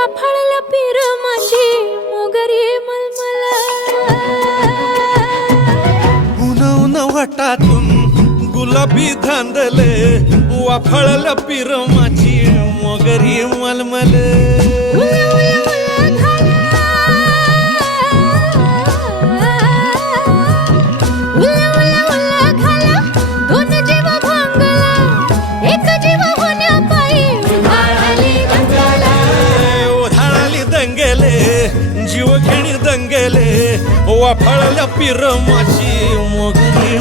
वाफाळल्या पीर माझी मोगरी मलमल उन उन वाटातून गुलाबी धांदले वाफाळल्या पीर माझी मोगरी मलमल जीव घेणी दंगेले वाफाळल्या पीर माझी मोगरी